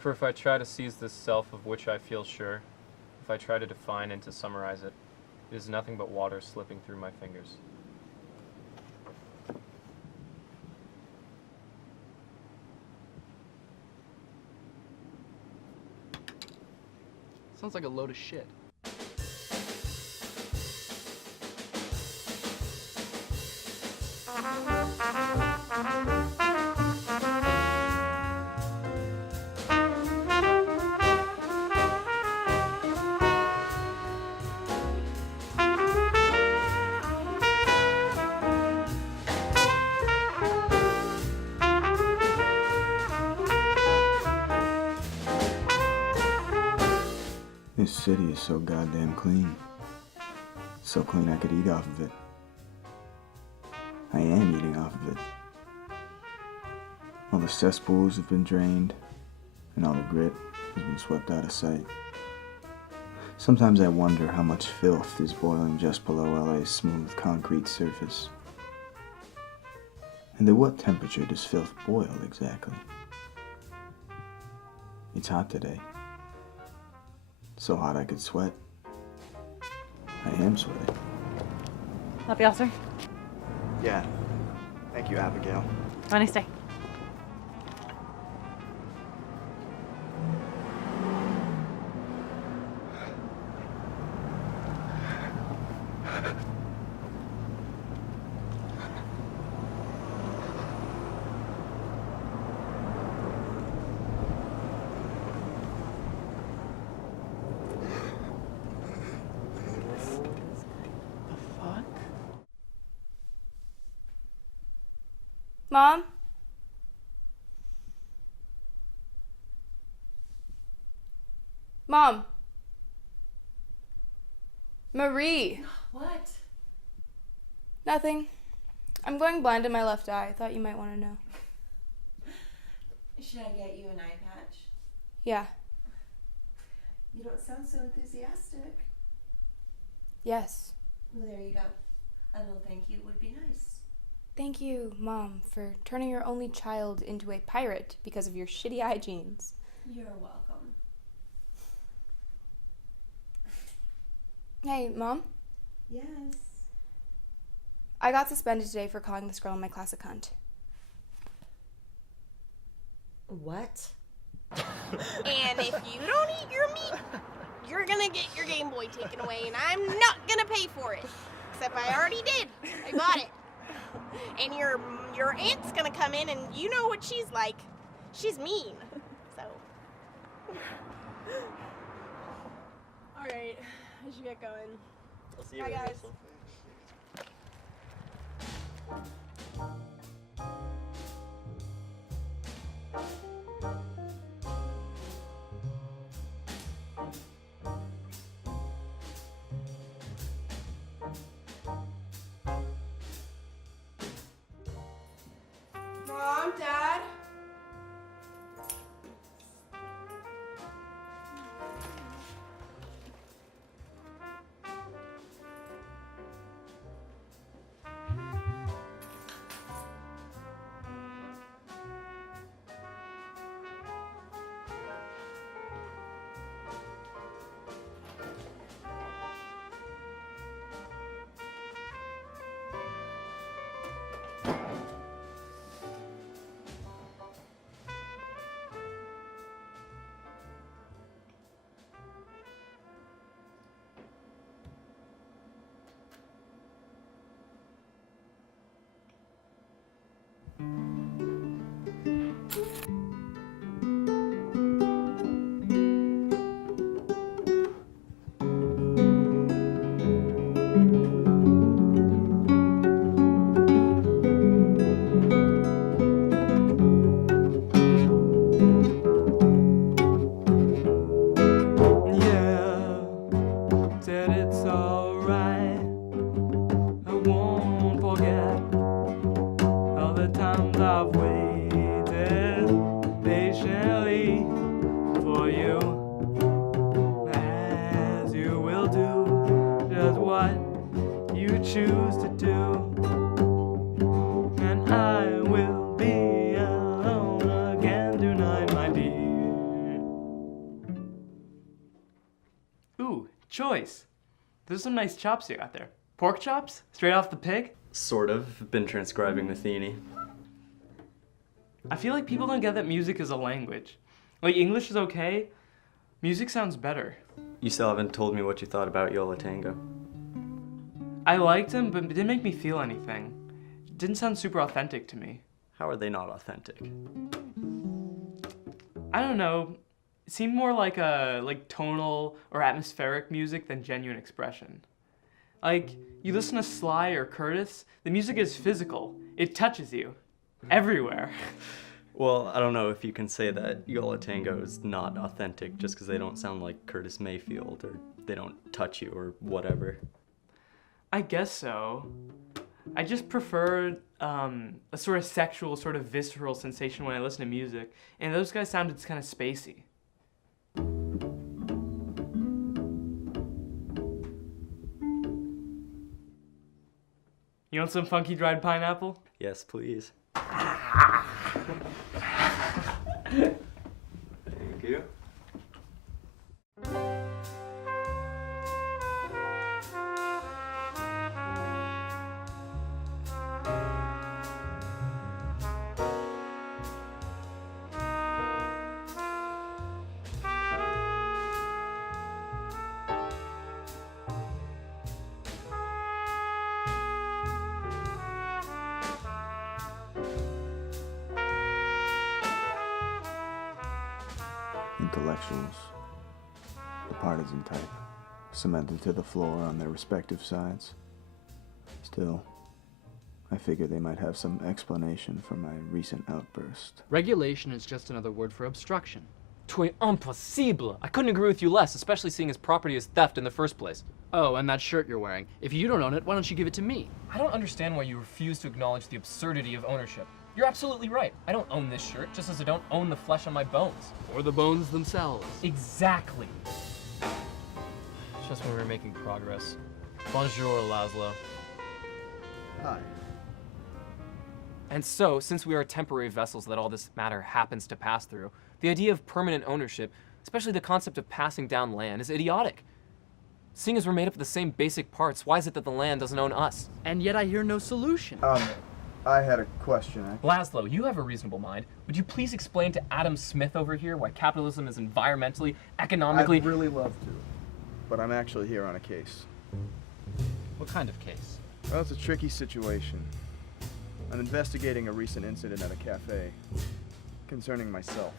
For if I try to seize this self of which I feel sure, if I try to define and to summarize it, it is nothing but water slipping through my fingers. Sounds like a load of shit. This city is so goddamn clean. So clean I could eat off of it. I am eating off of it. All the cesspools have been drained, and all the grit has been swept out of sight. Sometimes I wonder how much filth is boiling just below LA's smooth concrete surface. And at what temperature does filth boil exactly? It's hot today. So hot I could sweat. I am sweating. Help you all, sir? Yeah. Thank you, Abigail. Have a nice day. Mom? Mom? Marie? What? Nothing. I'm going blind in my left eye. I thought you might want to know. Should I get you an eye patch? Yeah. You don't sound so enthusiastic. Yes. Well, there you go. A little thank you would be nice. Thank you, Mom, for turning your only child into a pirate because of your shitty eye genes. You're welcome. Hey, Mom? Yes. I got suspended today for calling this girl in my class a cunt. What? And if you don't eat your meat, you're gonna get your Game Boy taken away, and I'm not gonna pay for it. Except I already did. I bought it. And your aunt's gonna come in, and you know what she's like. She's mean. So. All right, I should get going. I'll see you Bye, later. guys. Mom, Dad? choice. Those are some nice chops you got there. Pork chops? Straight off the pig? Sort of. Been transcribing Matheny. I feel like people don't get that music is a language. Like, English is okay. Music sounds better. You still haven't told me what you thought about Yo La Tengo. I liked him, but it didn't make me feel anything. It didn't sound super authentic to me. How are they not authentic? I don't know. It seemed more like tonal or atmospheric music than genuine expression. Like, you listen to Sly or Curtis, the music is physical. It touches you. Everywhere. Well, I don't know if you can say that Yo La Tengo is not authentic just because they don't sound like Curtis Mayfield or they don't touch you or whatever. I guess so. I just prefer a sort of sexual, sort of visceral sensation when I listen to music, and those guys sounded kind of spacey. You want some funky dried pineapple? Yes, please. Thank you. Intellectuals, the partisan type, cemented to the floor on their respective sides. Still, I figure they might have some explanation for my recent outburst. Regulation is just another word for obstruction. Toi impossible! I couldn't agree with you less, especially seeing his property is theft in the first place. Oh, and that shirt you're wearing. If you don't own it, why don't you give it to me? I don't understand why you refuse to acknowledge the absurdity of ownership. You're absolutely right. I don't own this shirt, just as I don't own the flesh on my bones. Or the bones themselves. Exactly. It's just when we were making progress. Bonjour, Laszlo. Hi. And so, since we are temporary vessels that all this matter happens to pass through, the idea of permanent ownership, especially the concept of passing down land, is idiotic. Seeing as we're made up of the same basic parts, why is it that the land doesn't own us? And yet I hear no solution. I had a question. Laszlo, you have a reasonable mind. Would you please explain to Adam Smith over here why capitalism is environmentally, economically... I'd really love to, but I'm actually here on a case. What kind of case? Well, it's a tricky situation. I'm investigating a recent incident at a cafe concerning myself.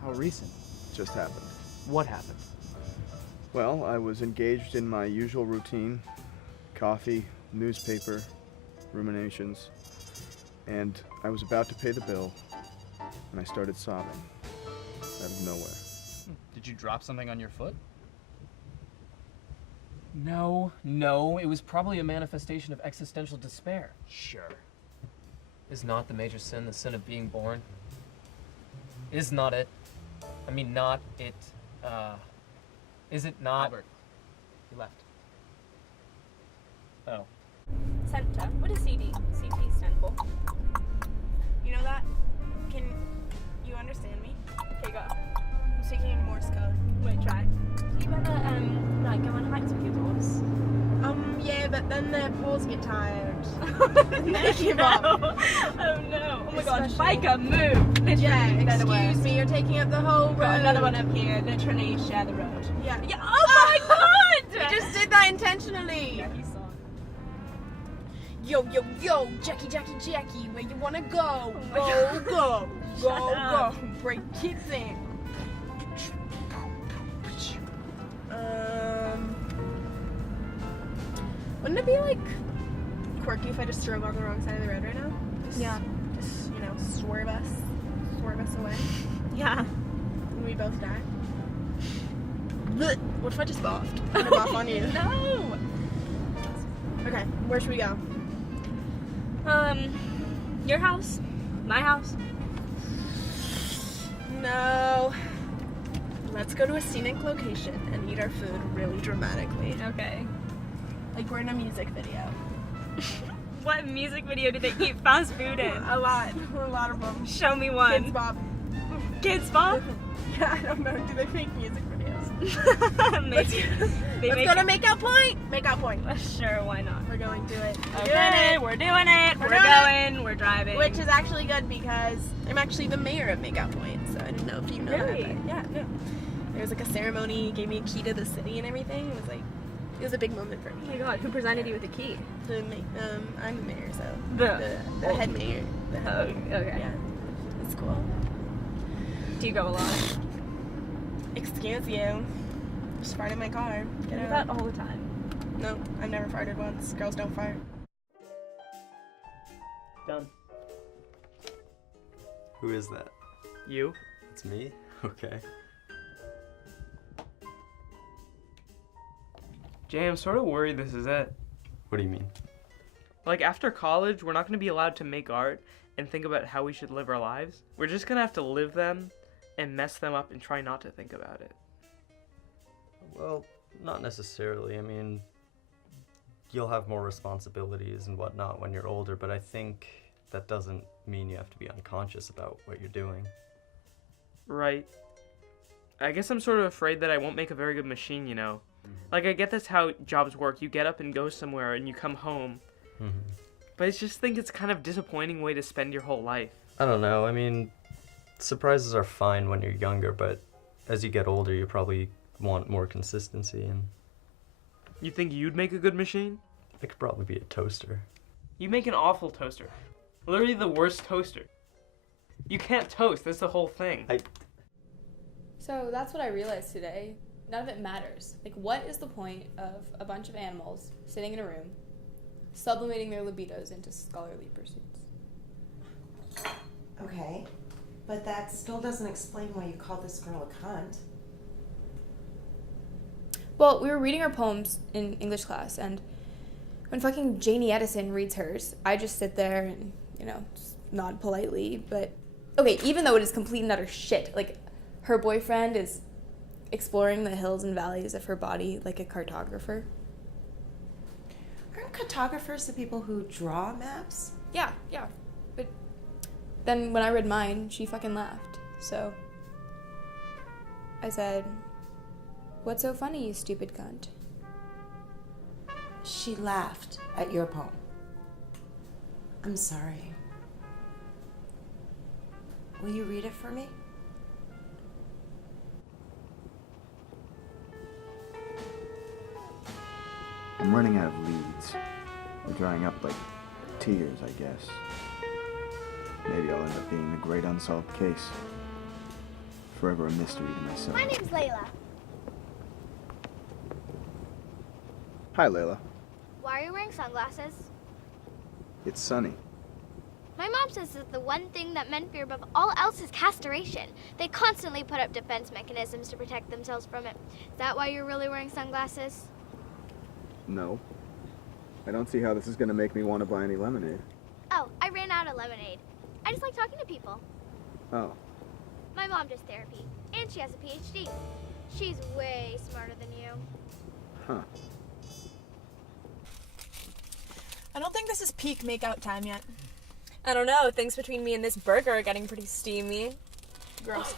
How recent? Just happened. What happened? Well, I was engaged in my usual routine. Coffee, newspaper, ruminations. And I was about to pay the bill, and I started sobbing out of nowhere. Did you drop something on your foot? No, it was probably a manifestation of existential despair. Sure. Is not the major sin the sin of being born? Is not it? I mean, not it, is it not? Albert, he left. Oh. Center. What is CD? CT stand for? You know that? Can you understand me? Okay, go. I'm speaking in Morse code. Wait, try. Do you ever, like, go on hikes with your dogs? Yeah, but then their paws get tired. And they give up. Oh no. Oh my god, Especially- biker, move! Literally, Yeah, they're the worst. excuse me, you're taking up the whole road. Got another one up here, literally share the road. Yeah. Yeah, oh my god! You just did that intentionally. Yeah, he saw. Yo, Jackie, where you wanna go? Oh my Go. Shut up. Break kids in. Wouldn't it be like quirky if I just drove on the wrong side of the road right now? Just you know, swerve us away, Yeah. and we both die. Blech. What if I just barfed? I'm gonna barf on you. No! Okay, where should we go? Your house? My house? No. Let's go to a scenic location and eat our food really dramatically. Okay. Like we're in a music video. What music video did they eat fast food in? A lot of them. Show me one. Kids Bob. Kids Bob? Yeah, I don't know. Do they make music videos? Maybe. Let's go to Makeout Point. Makeout Point. Sure, why not? We're going to it. Okay, we're doing it. We're going. We're driving. Which is actually good because I'm actually the mayor of Makeout Point, so I didn't know if you know Really? that. But yeah, no. There was like a ceremony, gave me a key to the city and everything. It was a big moment for me. Oh my god, who presented you with the key? I'm the mayor, so The head mayor. The head mayor. Okay. Yeah, it's cool. Do you go a lot? Excuse you. Just fart in my car. I Get do out. that all the time. No, I've never farted once. Girls don't fart. Done. Who is that? You? It's me? Okay. Jay, I'm sort of worried this is it. What do you mean? Like, after college, we're not going to be allowed to make art and think about how we should live our lives. We're just going to have to live them and mess them up and try not to think about it. Well, not necessarily. I mean, you'll have more responsibilities and whatnot when you're older, but I think that doesn't mean you have to be unconscious about what you're doing. Right. I guess I'm sort of afraid that I won't make a very good machine, you know? Like, I get that's how jobs work. You get up and go somewhere and you come home. But I just think it's kind of disappointing way to spend your whole life. I don't know. I mean, surprises are fine when you're younger, but as you get older, you probably want more consistency, and You think you'd make a good machine? I could probably be a toaster. You make an awful toaster. Literally the worst toaster. You can't toast. That's the whole thing. So that's what I realized today. None of it matters. Like, what is the point of a bunch of animals sitting in a room, sublimating their libidos into scholarly pursuits? Okay, but that still doesn't explain why you call this girl a cunt. Well, we were reading our poems in English class, and when fucking Janie Edison reads hers, I just sit there and, just nod politely, but... Okay, even though it is complete and utter shit, like, her boyfriend is exploring the hills and valleys of her body like a cartographer. Aren't cartographers the people who draw maps? Yeah. But then when I read mine, she fucking laughed. So I said, "What's so funny, you stupid cunt?" She laughed at your poem. I'm sorry. Will you read it for me? I'm running out of leads. They're drying up like tears, I guess. Maybe I'll end up being the great unsolved case. Forever a mystery to myself. My name's Layla. Hi, Layla. Why are you wearing sunglasses? It's sunny. My mom says that the one thing that men fear above all else is castration. They constantly put up defense mechanisms to protect themselves from it. Is that why you're really wearing sunglasses? No. I don't see how this is going to make me want to buy any lemonade. Oh, I ran out of lemonade. I just like talking to people. Oh. My mom does therapy, and she has a PhD. She's way smarter than you. Huh. I don't think this is peak makeout time yet. I don't know. Things between me and this burger are getting pretty steamy. Gross.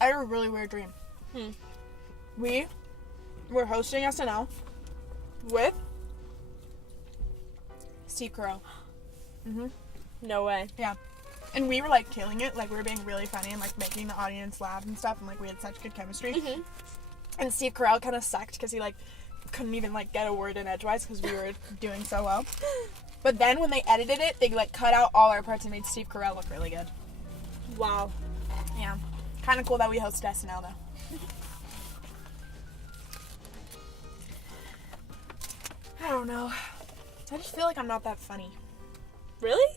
I had a really weird dream. We were hosting SNL with Steve Carell. No way. Yeah. And we were like killing it. Like we were being really funny and like making the audience laugh and stuff. And like we had such good chemistry. And Steve Carell kind of sucked because he like couldn't even like get a word in edgewise because we were doing so well. But then when they edited it, they like cut out all our parts and made Steve Carell look really good. Wow. Yeah. Kind of cool that we host SNL though. I don't know. I just feel like I'm not that funny. Really?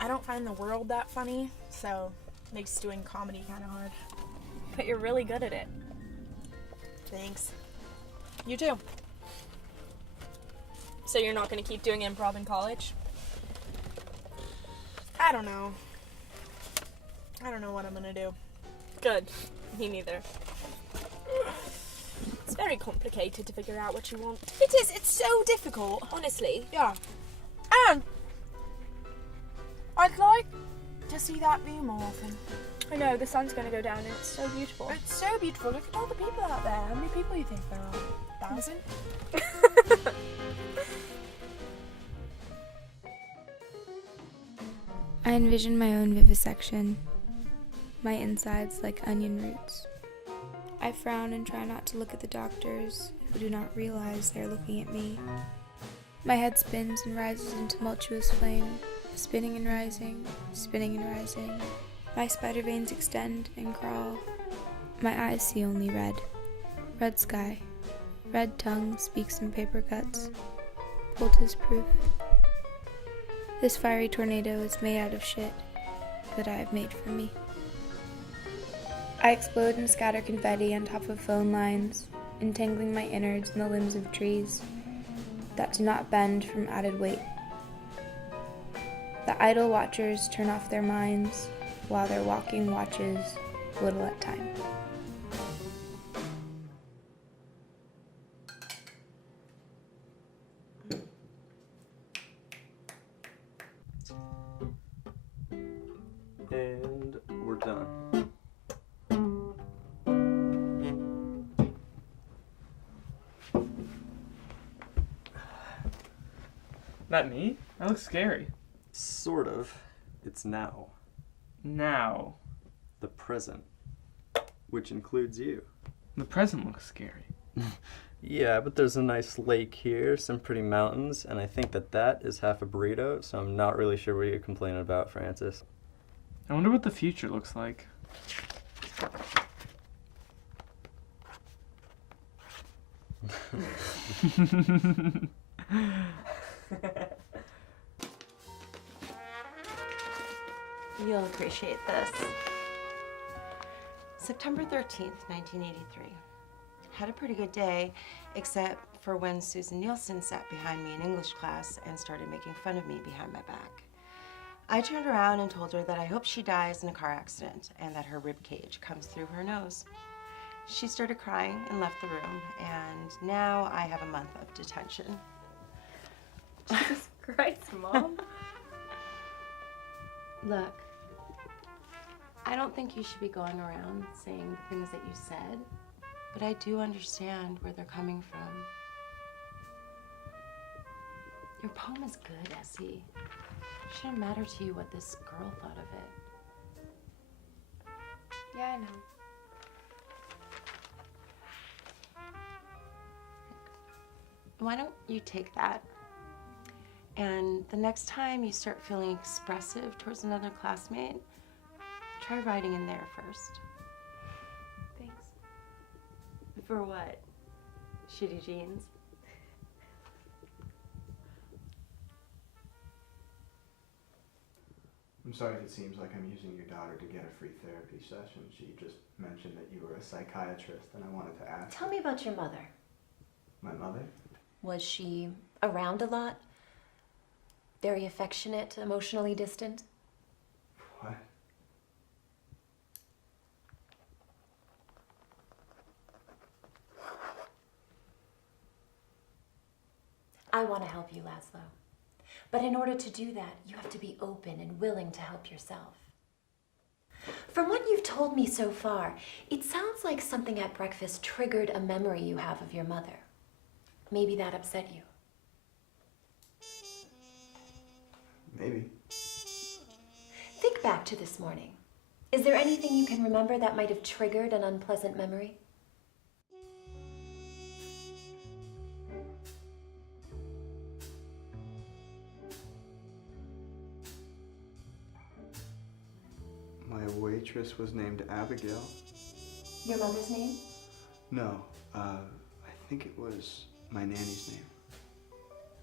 I don't find the world that funny, so it makes doing comedy kind of hard. But you're really good at it. Thanks. You too. So you're not going to keep doing improv in college? I don't know. I don't know what I'm gonna do. Good. Me neither. It's very complicated to figure out what you want. It is. It's so difficult. Honestly. Yeah. And I'd like to see that view more often. I know, the sun's gonna go down and it's so beautiful. It's so beautiful. Look at all the people out there. How many people do you think there are? 1,000? I envision my own vivisection, my insides like onion roots. I frown and try not to look at the doctors, who do not realize they are looking at me. My head spins and rises in tumultuous flame, spinning and rising, spinning and rising. My spider veins extend and crawl. My eyes see only red. Red sky. Red tongue speaks in paper cuts. Poultice proof. This fiery tornado is made out of shit that I have made for me. I explode and scatter confetti on top of phone lines, entangling my innards in the limbs of trees that do not bend from added weight. The idle watchers turn off their minds while their walking watches little at time. And we're done. That me? That looks scary. Sort of. It's now. Now. The present. Which includes you. The present looks scary. Yeah, but there's a nice lake here, some pretty mountains, and I think that is half a burrito, so I'm not really sure what you're complaining about, Francis. I wonder what the future looks like. You'll appreciate this. September 13th, 1983. Had a pretty good day, except for when Susan Nielsen sat behind me in English class and started making fun of me behind my back. I turned around and told her that I hope she dies in a car accident and that her rib cage comes through her nose. She started crying and left the room, and now I have a month of detention. Jesus Christ, Mom. Look, I don't think you should be going around saying the things that you said, but I do understand where they're coming from. Your poem is good, Essie. It shouldn't matter to you what this girl thought of it. Yeah, I know. Why don't you take that? And the next time you start feeling expressive towards another classmate, try writing in there first. Thanks. For what? Shitty jeans? I'm sorry if it seems like I'm using your daughter to get a free therapy session. She just mentioned that you were a psychiatrist, and I wanted to ask. Tell me about your mother. My mother? Was she around a lot? Very affectionate, emotionally distant? What? I want to help you, Laszlo. But in order to do that, you have to be open and willing to help yourself. From what you've told me so far, it sounds like something at breakfast triggered a memory you have of your mother. Maybe that upset you. Maybe. Think back to this morning. Is there anything you can remember that might have triggered an unpleasant memory? My waitress was named Abigail. Your mother's name? No, I think it was my nanny's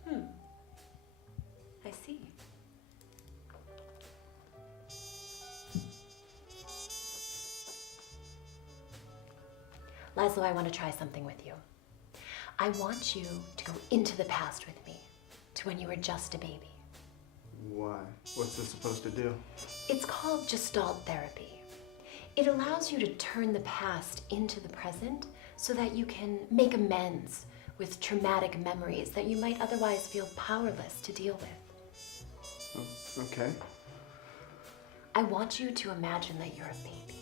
name. I see. Laszlo, I want to try something with you. I want you to go into the past with me, to when you were just a baby. Why? What's this supposed to do? It's called Gestalt therapy. It allows you to turn the past into the present so that you can make amends with traumatic memories that you might otherwise feel powerless to deal with. Oh, okay. I want you to imagine that you're a baby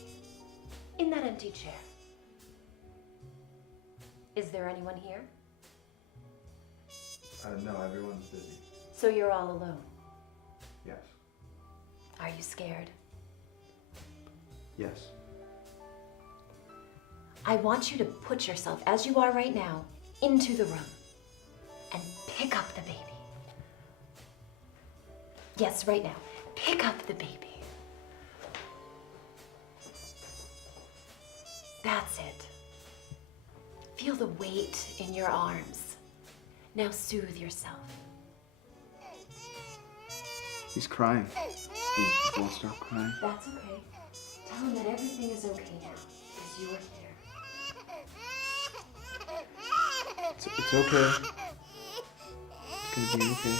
in that empty chair. Is there anyone here? No, everyone's busy. So you're all alone. Yes. Are you scared? Yes. I want you to put yourself, as you are right now, into the room and pick up the baby. Yes, right now. Pick up the baby. That's it. Feel the weight in your arms. Now soothe yourself. He's crying. He won't stop crying. That's okay. Tell him that everything is okay now, because you're here. It's okay. It's gonna be okay.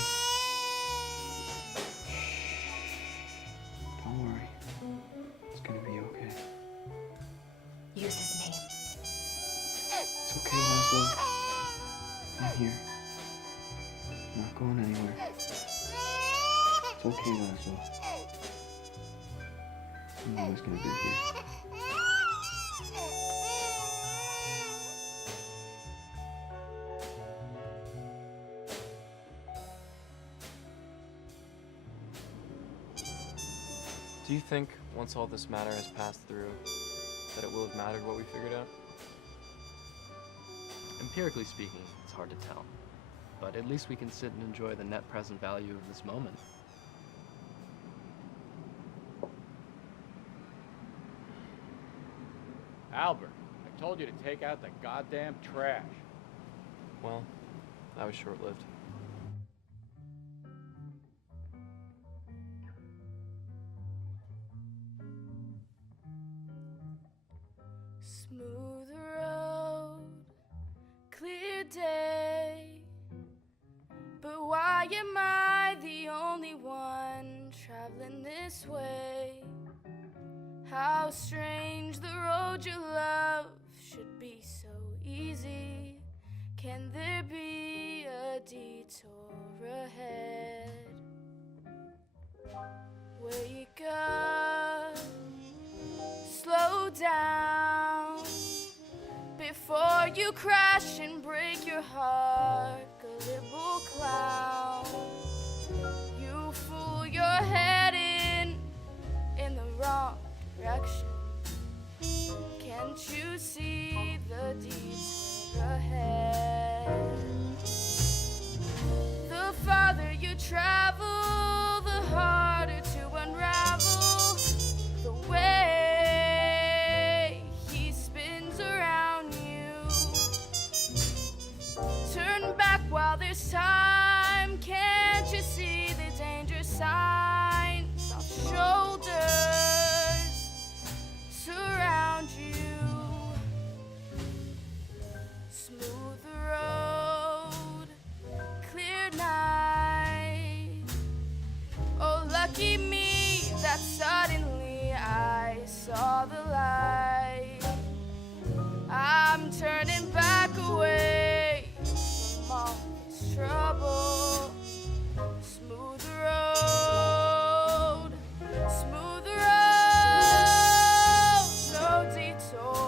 Don't worry. It's gonna be okay. Use his name. It's okay, Laszlo. I'm here. I'm not going anywhere. It's okay, Laszlo. I'm always gonna be here. Do you think, once all this matter has passed through, that it will have mattered what we figured out? Empirically speaking, it's hard to tell. But at least we can sit and enjoy the net present value of this moment. Albert, I told you to take out the goddamn trash. Well, that was short-lived. Smooth road, clear day. But why am I the only one traveling this way? How strange the road you love should be so easy. Can there be a detour ahead? Wake up, slow down before you crash and break your heart, gullible clown. You fool your head in the wrong direction. Can't you see the detour ahead? The farther you travel, the harder to unravel the way he spins around you. Turn back while there's time. Can't you see the danger signs? Soft shoulders surround you. Smooth road, clear night. Oh, lucky me that suddenly I saw the light. I'm turning back away from all this trouble. Smooth road, no detour.